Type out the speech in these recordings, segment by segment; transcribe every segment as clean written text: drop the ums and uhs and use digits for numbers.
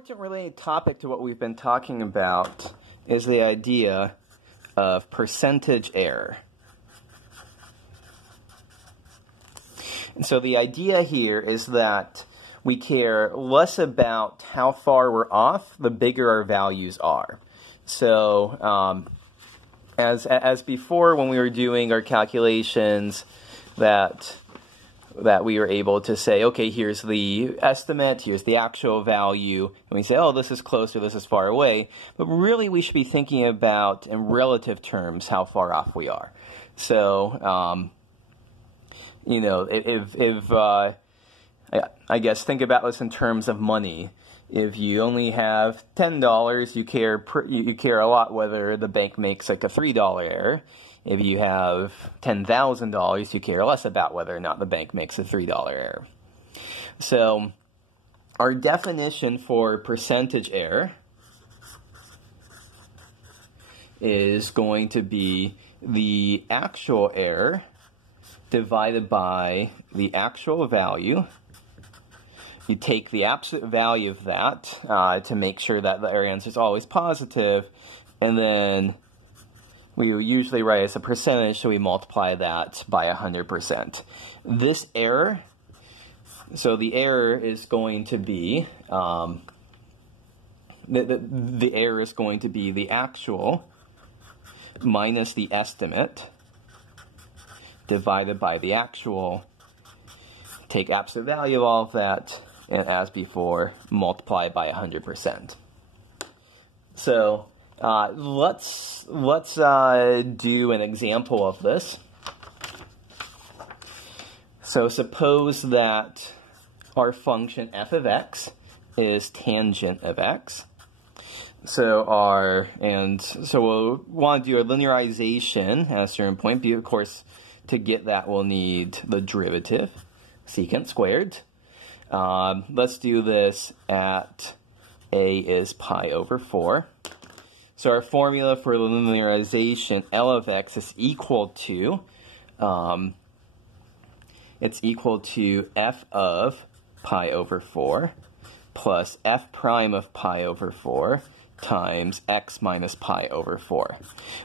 important related topic to what we've been talking about is the idea of percentage error. And so the idea here is that we care less about how far we're off, the bigger our values are. So as before, when we were doing our calculations, that we were able to say, okay, here's the estimate, here's the actual value, and we say, oh, this is closer, this is far away. But really, we should be thinking about, in relative terms, how far off we are. So, you know, I guess think about this in terms of money. If you only have $10, you care a lot whether the bank makes like a $3 error. If you have $10,000, you care less about whether or not the bank makes a $3 error. So our definition for percentage error is going to be the actual error divided by the actual value. You take the absolute value of that to make sure that the error answer is always positive, and then we usually write as a percentage, so we multiply that by 100%. This error, so the error is going to be, the error is going to be the actual minus the estimate divided by the actual. Take absolute value of all of that, and as before, multiply by 100%. So let's do an example of this. So suppose that our function f of x is tangent of x. So we'll want to do a linearization at a certain point. But of course, to get that, we'll need the derivative, secant squared. Let's do this at a is pi over 4. So our formula for linearization, L of x is equal to, f of pi over 4 plus f prime of pi over 4 times x minus pi over 4.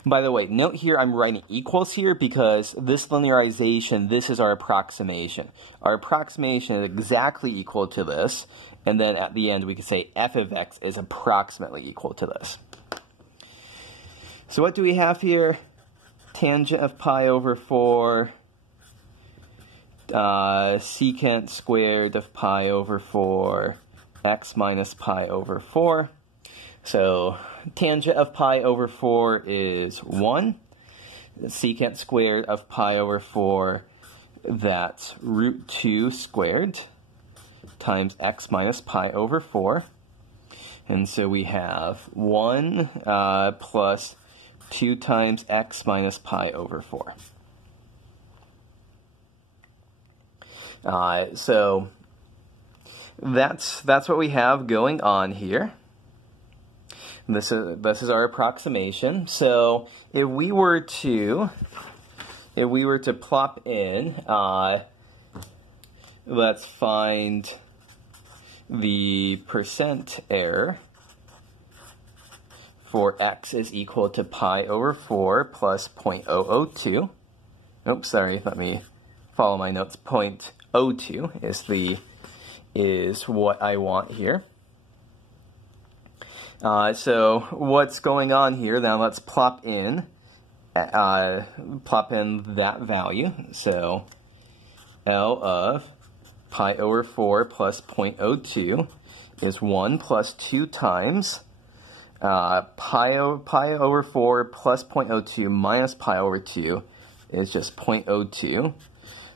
By the way, note here I'm writing equals here because this linearization, this is our approximation. Our approximation is exactly equal to this, and then at the end we can say f of x is approximately equal to this. So what do we have here? Tangent of pi over 4, secant squared of pi over 4, x minus pi over 4. So tangent of pi over 4 is 1. Secant squared of pi over 4, that's root 2 squared times x minus pi over 4. And so we have 1 plus 2 times x minus pi over 4. So that's what we have going on here. This is our approximation. So if we were to plop in, let's find the percent error for x is equal to pi over 4 plus 0.002. Oops, sorry, let me follow my notes. 0.02 is what I want here. So what's going on here? Now let's plop in that value. So L of pi over 4 plus 0.02 is 1 plus 2 times pi over 4 plus 0.02 minus pi over 2 is just 0.02.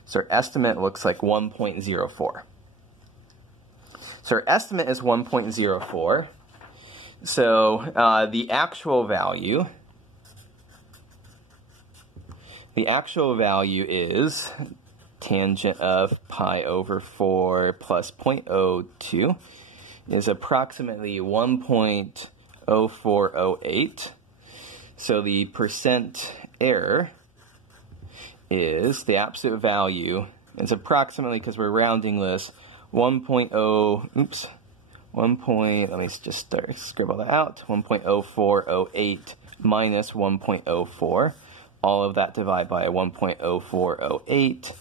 So our estimate looks like 1.04. So our estimate is 1.04. So the actual value is tangent of pi over 4 plus 0.02 is approximately 1.0408. So the percent error is the absolute value. It's approximately, because we're rounding this, 1.0408 let me just scribble that out. 1.0408 minus 1.04. All of that divided by 1.0408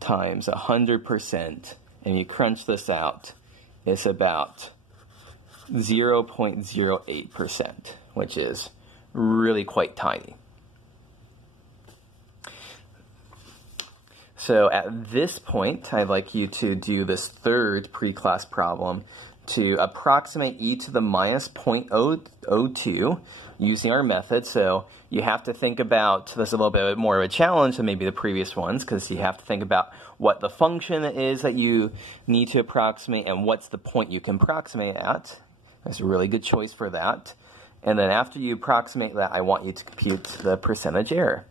times 100%. And you crunch this out, it's about 0.08%, which is really quite tiny. So at this point, I'd like you to do this third pre-class problem to approximate e to the minus 0.002 using our method. So you have to think about, this a little bit more of a challenge than maybe the previous ones, because you have to think about what the function is that you need to approximate and what's the point you can approximate at. That's a really good choice for that. And then after you approximate that, I want you to compute the percentage error.